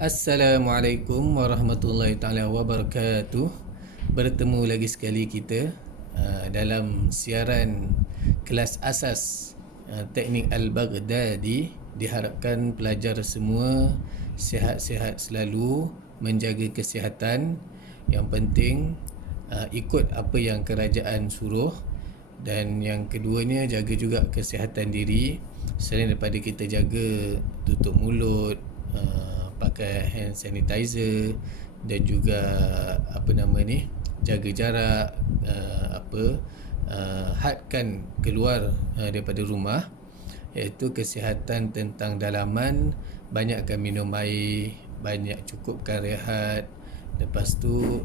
Assalamualaikum warahmatullahi taala wabarakatuh. Bertemu lagi sekali kita dalam siaran kelas asas teknik Al-Baghdadi. Diharapkan pelajar semua sihat-sihat selalu, menjaga kesihatan. Yang penting ikut apa yang kerajaan suruh, dan yang keduanya jaga juga kesihatan diri. Selain daripada kita jaga tutup mulut, pakai hand sanitizer, dan juga jaga jarak, hadkan keluar daripada rumah, iaitu kesihatan tentang dalaman. Banyakkan minum air, banyak cukupkan rehat. Lepas tu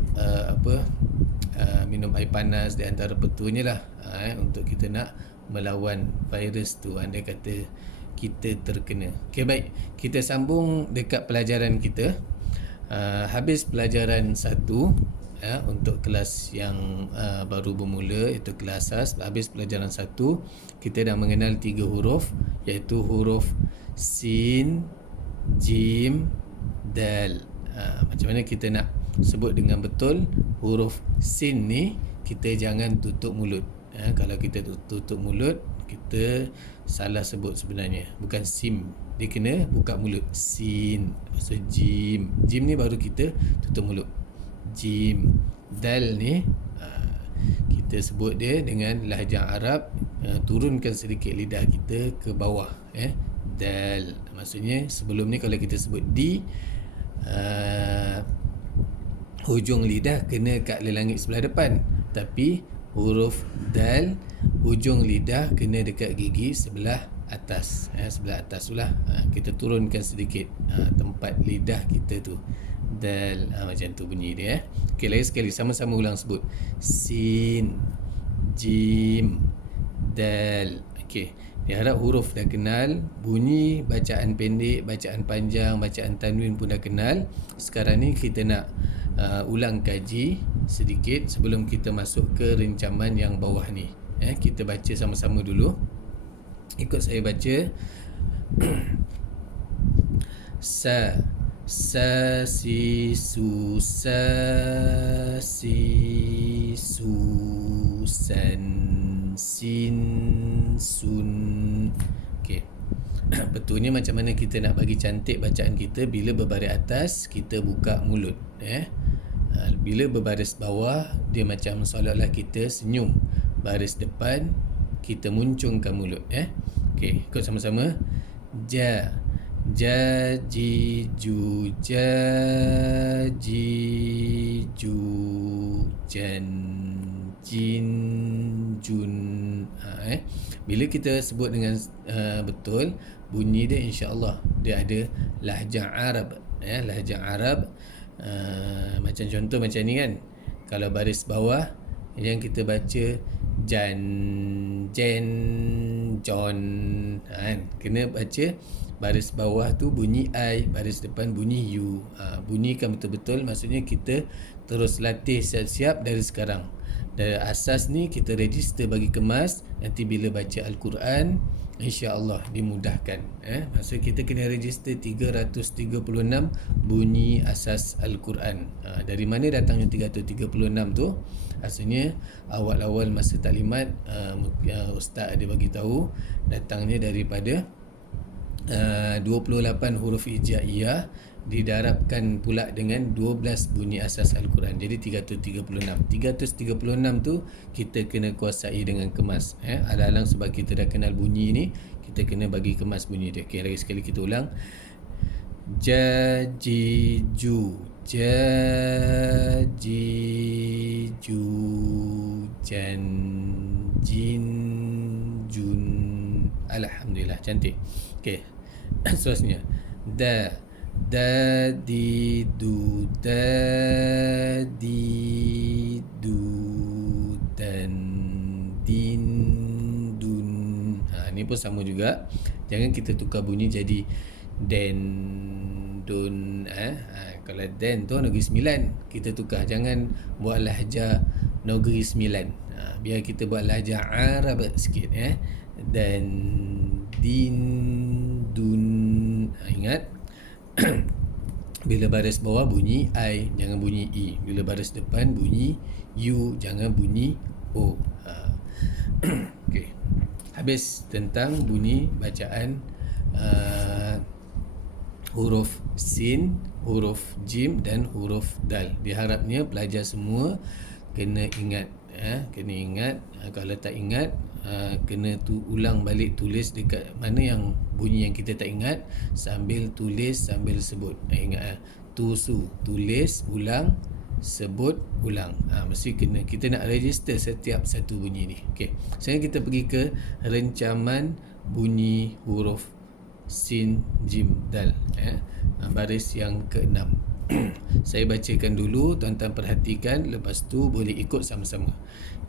minum air panas di antara petuanya lah, untuk kita nak melawan virus tu andai kata kita terkena. Okey, baik, kita sambung dekat pelajaran kita. Habis pelajaran 1 untuk kelas yang baru bermula, itu kelas asas. Habis pelajaran 1, kita dah mengenal 3 huruf, iaitu huruf sin, jim, dal. Macam mana kita nak sebut dengan betul huruf sin ni? Kita jangan tutup mulut. Kalau kita tutup mulut, kita salah sebut sebenarnya. Bukan sim, dia kena buka mulut. Sin, so jim. Jim ni baru kita tutup mulut. Jim. Dal ni kita sebut dia dengan lahjah Arab. Turunkan sedikit lidah kita ke bawah. Dal. Maksudnya sebelum ni kalau kita sebut di, hujung lidah kena kat langit sebelah depan. Tapi huruf dal, hujung lidah kena dekat gigi sebelah atas. Sebelah atas tu lah. Kita turunkan sedikit tempat lidah kita tu. Dal. Macam tu bunyi dia. Okey, lagi sekali, sama-sama ulang sebut. Sin, jim, dal. Okey, diharap huruf dah kenal. Bunyi bacaan pendek, bacaan panjang, bacaan tanwin pun dah kenal. Sekarang ni kita nak ulang kaji sedikit sebelum kita masuk ke rencaman yang bawah ni. Kita baca sama-sama dulu. Ikut saya baca. Sa, si, su, san, sin, sun. Okey. Betulnya macam mana kita nak bagi cantik bacaan kita? Bila berbaris atas, kita buka mulut. Bila berbaris bawah, dia macam seolah-olah kita senyum. Baris depan, kita muncungkan mulut. Okey, ikut sama-sama. Ja, ji, ju, jan, jin, jun. Bila kita sebut dengan betul, bunyi dia insya-Allah dia ada lahjah Arab. Lahjah Arab. Macam contoh macam ni kan. Kalau baris bawah yang kita baca jan, jen, jon, kena baca baris bawah tu bunyi I, baris depan bunyi U. Bunyikan betul-betul. Maksudnya kita terus latih siap-siap dari sekarang. Dari asas ni kita register bagi kemas. Nanti bila baca Al-Quran, insya-Allah dimudahkan. Maksud kita kena register 336 bunyi asas Al-Quran. Dari mana datangnya 336 tu? Asalnya awal-awal masa taklimat, ustaz ada bagi tahu datangnya daripada 28 huruf hijaiyah didarabkan pula dengan 12 bunyi asas Al-Quran. Jadi 336. 336 tu kita kena kuasai dengan kemas. Alang-alang sebab kita dah kenal bunyi ni, kita kena bagi kemas bunyi dia. Okey, lagi sekali kita ulang. Ja, ji, ju, jan, jin, jun. Alhamdulillah, cantik. Okey. Seterusnya. Da, di, du, dan, din, dun. Ni pun sama juga. Jangan kita tukar bunyi jadi den, dun. Kalau den tu Negeri Sembilan, kita tukar. Jangan buat lahjah Negeri Sembilan. Biar kita buat lahjah Arab sikit. Dan, din, dun. Ingat. Bila baris bawah bunyi I, jangan bunyi E. Bila baris depan bunyi U, jangan bunyi O. Okey. Habis tentang bunyi bacaan huruf sin, huruf jim dan huruf dal. Diharapnya pelajar semua kena ingat, kena ingat. Kalau tak ingat, kena ulang balik, tulis dekat mana yang bunyi yang kita tak ingat, sambil tulis, sambil sebut. Ingat, tusu, tulis, ulang, sebut, ulang. Mesti kena, kita nak register setiap satu bunyi ni. Okey. Sekarang kita pergi ke rencaman bunyi huruf sin, jim, dal. Baris yang ke-6. Saya bacakan dulu, tuan-tuan perhatikan, lepas tu boleh ikut sama-sama.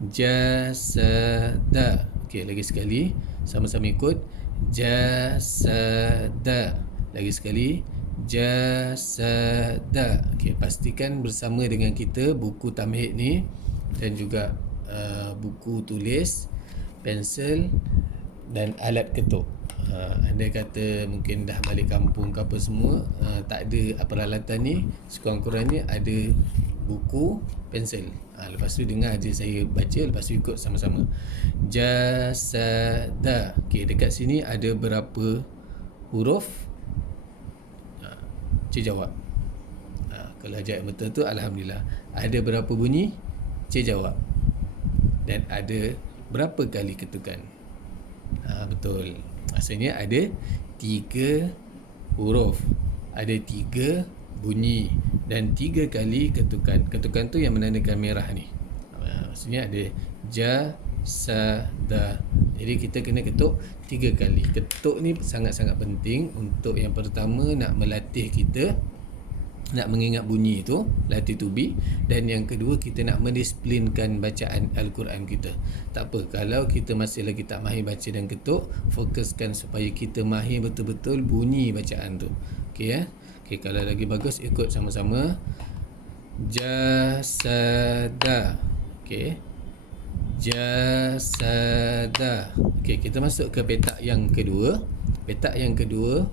Jasada. Okey, lagi sekali, sama-sama ikut. Jasada. Lagi sekali, jasada. Okey, pastikan bersama dengan kita buku tamhid ni dan juga buku tulis, pensel dan alat ketuk. Andai kata mungkin dah balik kampung ke apa semua, tak ada peralatan ni, sekurang-kurangnya ada buku, pensel. Lepas tu dengar je saya baca, lepas tu ikut sama-sama. Jasada. Okey, dekat sini ada berapa huruf? Cik jawab. Kalau jawab betul tu alhamdulillah. Ada berapa bunyi? Cik jawab. Dan ada berapa kali ketukan? Betul. Maksudnya ada 3 huruf, ada 3 bunyi dan 3 kali ketukan. Ketukan tu yang menandakan merah ni. Maksudnya ada ja, sa, da. Jadi kita kena ketuk 3 kali. Ketuk ni sangat-sangat penting untuk yang pertama nak melatih kita nak mengingat bunyi itu, latih tubi, dan yang kedua kita nak mendisiplinkan bacaan Al-Quran kita. Tak apa, kalau kita masih lagi tak mahir baca dan ketuk, fokuskan supaya kita mahir betul-betul bunyi bacaan tu. Okey ya. Okey, kalau lagi bagus ikut sama-sama. Jasada. Okey. Jasada. Okey, kita masuk ke petak yang kedua. Petak yang kedua,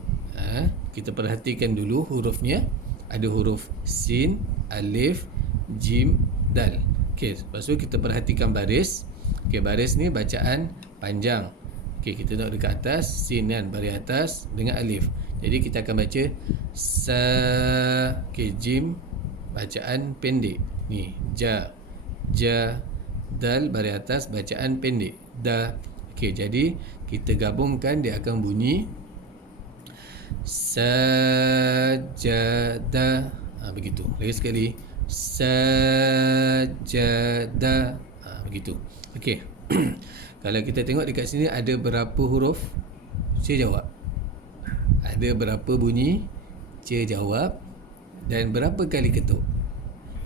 kita perhatikan dulu hurufnya. Ada huruf sin, alif, jim, dal. Okey, lepas tu kita perhatikan baris. Okey, baris ni bacaan panjang. Okey, kita tengok dekat atas, sin kan, baris atas dengan alif. Jadi kita akan baca sa. Okey, jim bacaan pendek. Ni, ja. Ja, dal baris atas bacaan pendek. Da. Okey, jadi kita gabungkan dia akan bunyi sajada. Begitu. Lagi sekali, sajada. Begitu. Okey. Kalau kita tengok dekat sini ada berapa huruf? Cik jawab. Ada berapa bunyi? Cik jawab. Dan berapa kali ketuk?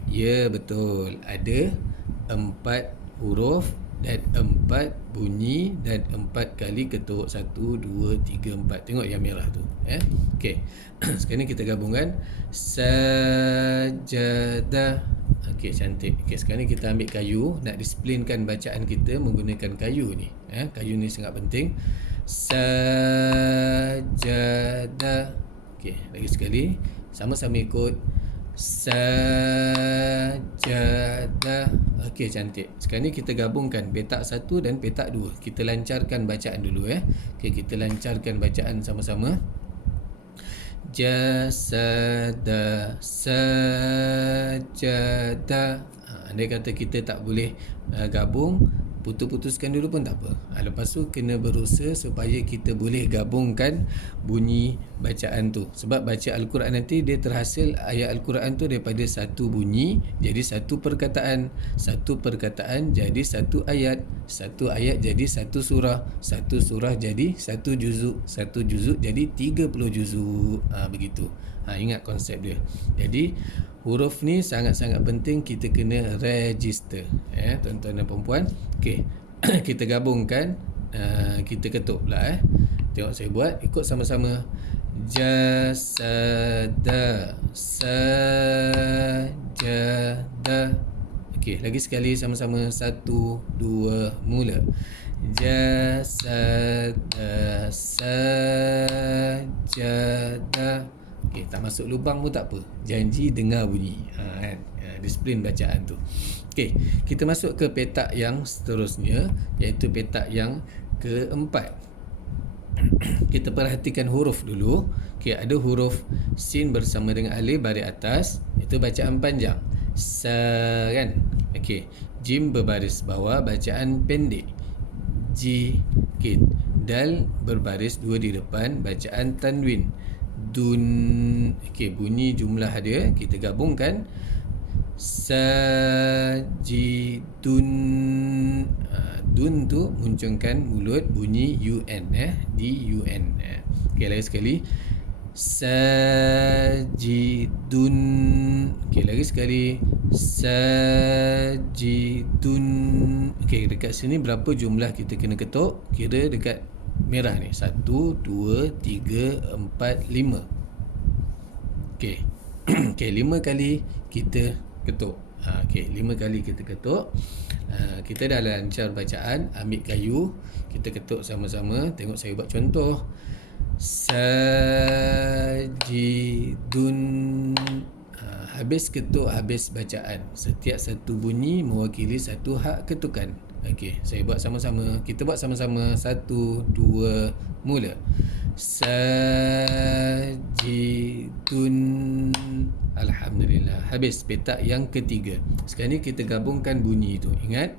Ya, betul. Ada 4 huruf dan 4 bunyi dan 4 kali ketuk. 1, 2, 3, 4. Tengok yang merah tu. Okey. Sekarang ni kita gabungkan sajada. Okey, cantik. Okey, sekarang ni kita ambil kayu, nak disiplinkan bacaan kita menggunakan kayu ni. Kayu ni sangat penting. Sajada. Okey, lagi sekali. Sama-sama ikut. Sajada. Okey, cantik. Sekarang ni kita gabungkan petak 1 dan petak 2. Kita lancarkan bacaan dulu Okey, kita lancarkan bacaan sama-sama. Jasada, sajada. Andai kata kita tak boleh gabung, putus-putuskan dulu pun tak apa. Lepas tu kena berusaha supaya kita boleh gabungkan bunyi bacaan tu. Sebab baca Al-Quran nanti dia terhasil ayat Al-Quran tu daripada satu bunyi jadi satu perkataan, satu perkataan jadi satu ayat, satu ayat jadi satu surah, satu surah jadi satu juzuk, satu juzuk jadi 30 juzuk. Begitu. Ingat konsep dia. Jadi huruf ni sangat-sangat penting kita kena register. Tuan-tuan dan puan-puan. Okey. Kita gabungkan, kita ketuk pula Tengok saya buat, ikut sama-sama. Jasada, sajada. Okey, lagi sekali sama-sama. 1, 2, mula. Jasada, sajada. Okey, tak masuk lubang pun tak apa. Janji dengar bunyi. Kan? Disiplin bacaan tu. Okey, kita masuk ke petak yang seterusnya, iaitu petak yang keempat. Kita perhatikan huruf dulu. Okey, ada huruf sin bersama dengan alif baris atas, itu bacaan panjang. Sa, kan? Okey, jim berbaris bawah, bacaan pendek. Ji, okey. Dal berbaris dua di depan, bacaan tanwin. Dun, okey, bunyi jumlah dia kita gabungkan. Sajidun. Dun tu munculkan mulut bunyi UN, D-U-N. Okey, lagi sekali. Sajidun. Okey, lagi sekali. Sajidun. Okey, dekat sini berapa jumlah kita kena ketuk? Kira dekat merah ni. 1, 2, 3, 4, 5. Okey. Okey, 5 kali kita ketuk. Okey, 5 kali kita ketuk. Kita dah lancar bacaan. Ambil kayu, kita ketuk sama-sama. Tengok saya buat contoh. Sajidun. Habis ketuk, habis bacaan. Setiap satu bunyi mewakili satu hak ketukan. Okey, saya buat sama-sama. Kita buat sama-sama. 1, 2, mula. Sajidun. Alhamdulillah. Habis petak yang ketiga. Sekarang ni kita gabungkan bunyi itu. Ingat,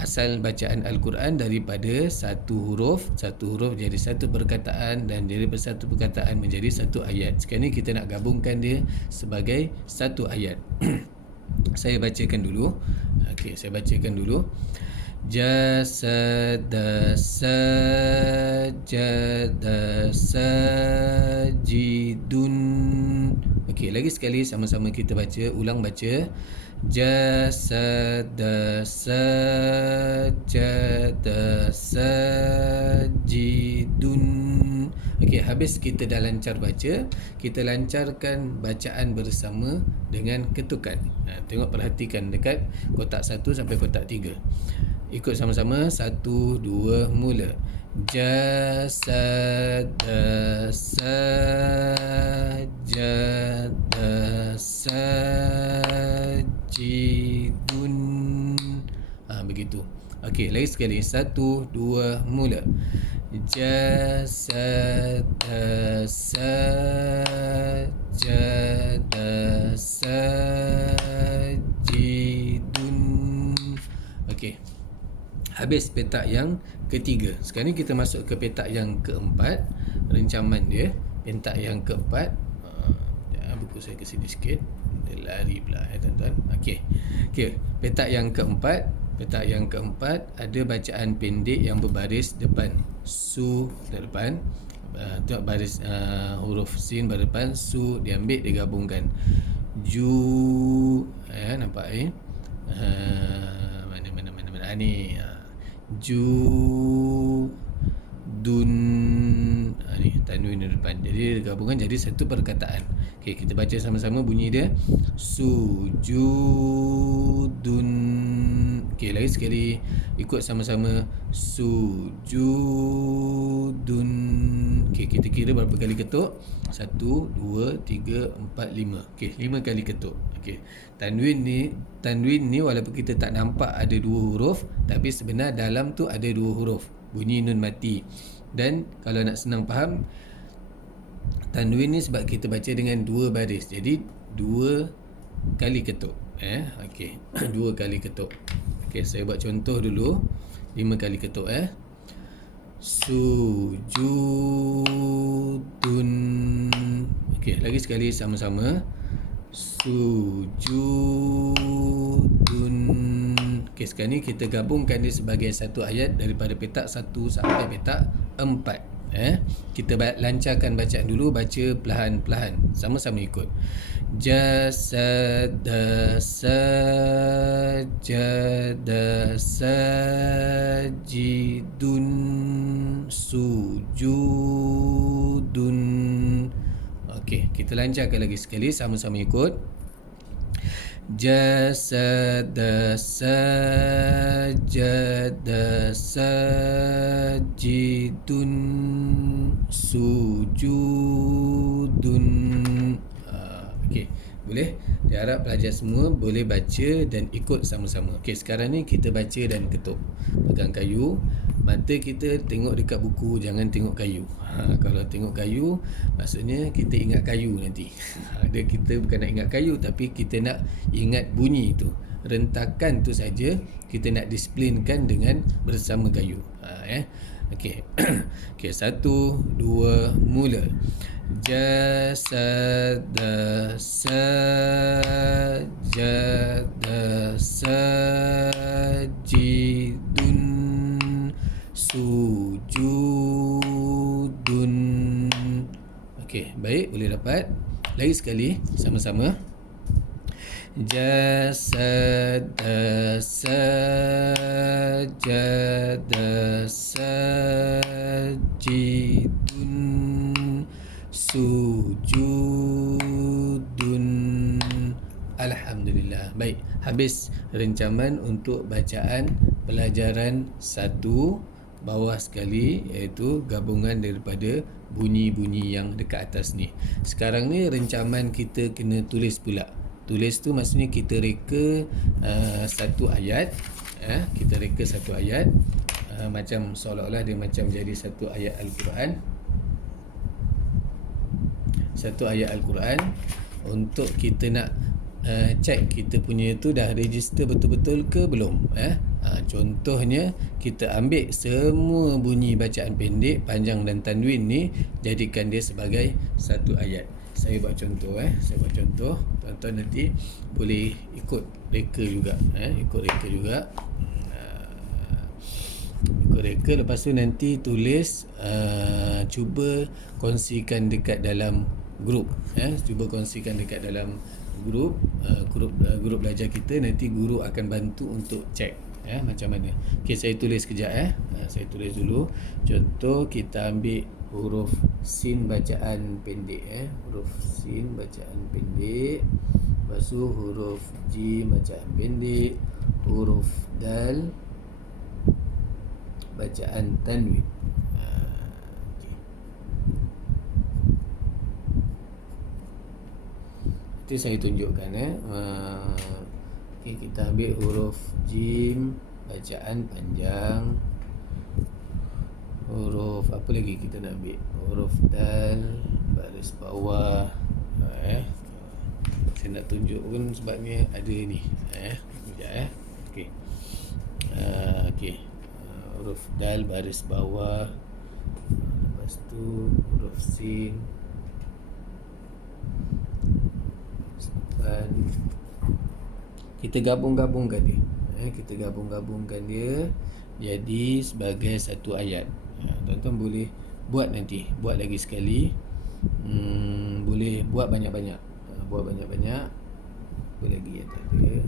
asal bacaan Al-Quran daripada satu huruf jadi satu perkataan, dan daripada satu perkataan menjadi satu ayat. Sekarang ni kita nak gabungkan dia sebagai satu ayat. Saya bacakan dulu. Okey, saya bacakan dulu. Jasada sajada sajidun. Okey, lagi sekali sama-sama kita baca, ulang baca. Jasada sajada sajidun. Okey, habis kita dah lancar baca, kita lancarkan bacaan bersama dengan ketukan. Tengok, perhatikan dekat kotak 1 sampai kotak 3. Ikut sama-sama. 1, 2, mula. Jasada sajada sajidun. Begitu. Okey, lagi sekali. 1, 2, mula. Jasada sajada sajidun. Okey, habis petak yang ketiga. Sekarang ni kita masuk ke petak yang keempat. Rencaman dia petak yang keempat. Buku saya ke sini sikit. Dia lari pula, tuan-tuan. Okey. Petak yang keempat. Petak yang keempat ada bacaan pendek yang berbaris depan. Su depan. Tengok baris huruf sin berdepan. Su diambil, digabungkan. Ju, nampak mana ni. Ju dun. Ni tanwin di depan. Jadi digabungkan jadi satu perkataan. Okey, kita baca sama-sama bunyi dia. Sujudun. Okey, lagi sekali. Ikut sama-sama. Sujudun. Okey, kita kira berapa kali ketuk? 1, 2, 3, 4, 5. Okey, 5 kali ketuk. Okey. Tanwin ni walaupun kita tak nampak ada dua huruf, tapi sebenarnya dalam tu ada dua huruf. Bunyi nun mati. Dan kalau nak senang faham, tanwin ni sebab kita baca dengan dua baris. Jadi 2 kali ketuk. Okey, 2 kali ketuk. Okey, saya buat contoh dulu. 5 kali ketuk. Sujudun. Okey, lagi sekali sama-sama. Sujudun. Okey, sekarang ni kita gabungkan dia sebagai satu ayat daripada petak 1 sampai petak 4. Kita lancarkan bacaan dulu, baca perlahan-lahan. Sama-sama ikut. Jasada sajada sajidun sujudun. Okey, kita lancarkan lagi sekali, sama-sama ikut. Jasada sajada sajidun sujudun. Boleh? Diharap pelajar semua boleh baca dan ikut sama-sama. Okey, sekarang ni kita baca dan ketuk. Pegang kayu, mata kita tengok dekat buku, jangan tengok kayu. Kalau tengok kayu, maksudnya kita ingat kayu nanti. Dia kita bukan nak ingat kayu, tapi kita nak ingat bunyi tu. Rentakan tu saja kita nak disiplinkan dengan bersama kayu. Okey. Okey, 1, 2, mula. Jasada sajada sajidun sujudun. Okey, baik, boleh dapat. Lagi sekali sama-sama. Jasada sajada sajidun sujudun. Alhamdulillah. Baik, habis rencaman untuk bacaan pelajaran 1 bawah sekali, iaitu gabungan daripada bunyi-bunyi yang dekat atas ni. Sekarang ni rencaman kita kena tulis pula. Tulis tu maksudnya kita reka satu ayat. Kita reka satu ayat, macam seolah-olah dia macam jadi satu ayat Al-Quran. Satu ayat Al-Quran. Untuk kita nak check kita punya tu dah register betul-betul ke belum. Contohnya kita ambil semua bunyi bacaan pendek, panjang dan tanwin ni, jadikan dia sebagai satu ayat. Saya buat contoh. Saya buat contoh. Tuan-tuan nanti boleh ikut reka juga. Ikut reka juga. Ikut reka. Lepas tu nanti tulis, cuba kongsikan dekat dalam grup. Cuba kongsikan dekat dalam grup, grup belajar kita. Nanti guru akan bantu untuk check macam mana. Okey, saya tulis kejap. Saya tulis dulu. Contoh, kita ambil huruf sin bacaan pendek. Huruf sin bacaan pendek. Lepas tu huruf jim bacaan pendek. Huruf dal bacaan tanwin. Itu saya tunjukkan. Okay, kita ambil huruf jim bacaan panjang. Huruf apa lagi kita nak ambil? Huruf dal baris bawah. Saya nak tunjuk pun sebabnya ada ni. Sekejap. Okey. Okey. Huruf dal baris bawah. Lepas tu huruf sin. Kita gabung-gabungkan dia. Kita gabung-gabungkan dia jadi sebagai satu ayat. Tuan-tuan boleh buat nanti. Buat lagi sekali. Boleh buat banyak-banyak. Buat banyak-banyak. Apa lagi yang tak ada?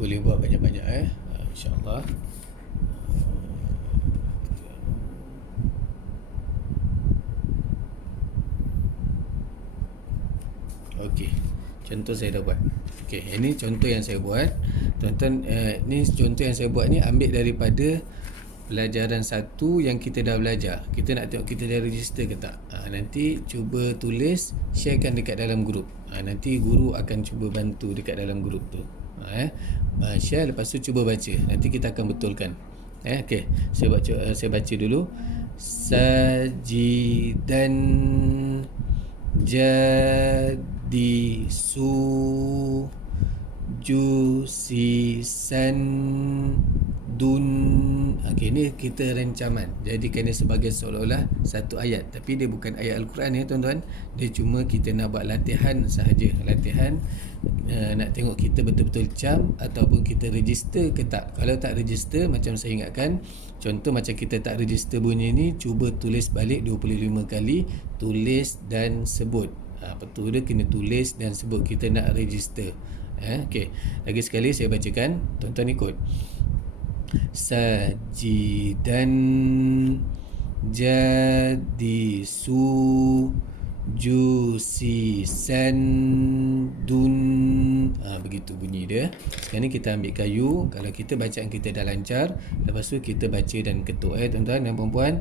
Boleh buat banyak-banyak. InsyaAllah. Okey, contoh saya dah buat. Okey, ini contoh yang saya buat. Tuan-tuan, ni contoh yang saya buat ni ambil daripada pelajaran 1 yang kita dah belajar. Kita nak tengok kita dah register ke tak. Nanti cuba tulis, sharekan dekat dalam grup. Nanti guru akan cuba bantu dekat dalam grup tu. Share, lepas tu cuba baca. Nanti kita akan betulkan. Okey, saya baca dulu. Sajidan jadi jusisan dun. Okey, ni kita rencaman. Jadikan dia sebagai seolah-olah satu ayat, tapi dia bukan ayat Al-Quran tuan-tuan. Dia cuma kita nak buat latihan sahaja. Latihan nak tengok kita betul-betul cam ataupun kita register ke tak. Kalau tak register, macam saya ingatkan, contoh macam kita tak register bunyi ni, cuba tulis balik 25 kali, tulis dan sebut. Betul dia kena tulis dan sebut, kita nak register. Okey, lagi sekali saya bacakan, tuan-tuan ikut. Sajidan jadi jusi sandun. Begitu bunyi dia. Sekarang ni kita ambil kayu. Kalau kita bacaan kita dah lancar, lepas tu kita baca dan ketuk tuan-tuan dan puan-puan.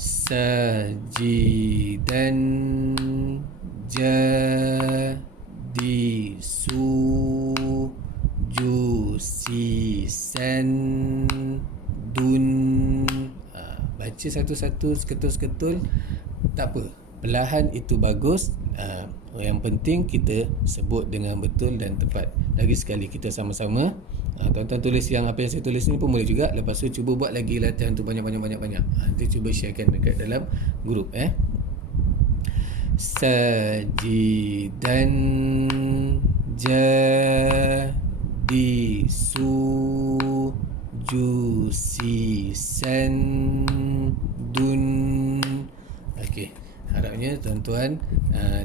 Sajidan jadi sujusi sandun. Baca satu-satu, seketul-seketul, tak apa, perlahan itu bagus. Yang penting kita sebut dengan betul dan tepat. Lagi sekali kita sama-sama, tuan-tuan tulis yang apa yang saya tulis ni pun boleh juga. Lepas tu cuba buat lagi latihan tu banyak. Nanti cuba sharekan dekat dalam grup. Sajidan jadi sujusi sandun. Okey, harapnya tuan-tuan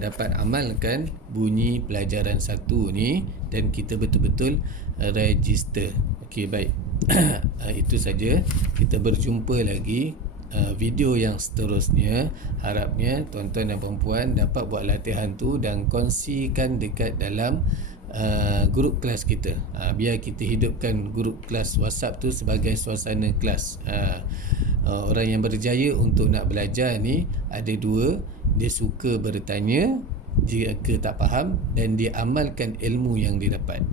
dapat amalkan bunyi pelajaran 1 ni dan kita betul-betul register. Okey, baik. Itu saja. Kita berjumpa lagi video yang seterusnya. Harapnya tuan-tuan dan puan-puan dapat buat latihan tu dan kongsikan dekat dalam grup kelas kita. Biar kita hidupkan grup kelas WhatsApp tu sebagai suasana kelas. Orang yang berjaya untuk nak belajar ni ada 2. Dia suka bertanya jika tak faham dan dia amalkan ilmu yang dia dapat.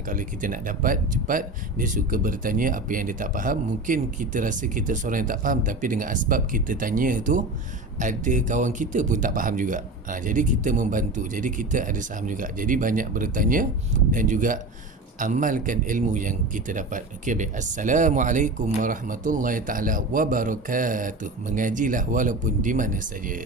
Kalau kita nak dapat cepat, dia suka bertanya apa yang dia tak faham. Mungkin kita rasa kita seorang yang tak faham, tapi dengan asbab kita tanya tu, ada kawan kita pun tak faham juga. Jadi kita membantu. Jadi kita ada saham juga. Jadi banyak bertanya dan juga amalkan ilmu yang kita dapat. Okey, baik. Assalamualaikum warahmatullahi taala wabarakatuh. Mengajilah walaupun di mana saja.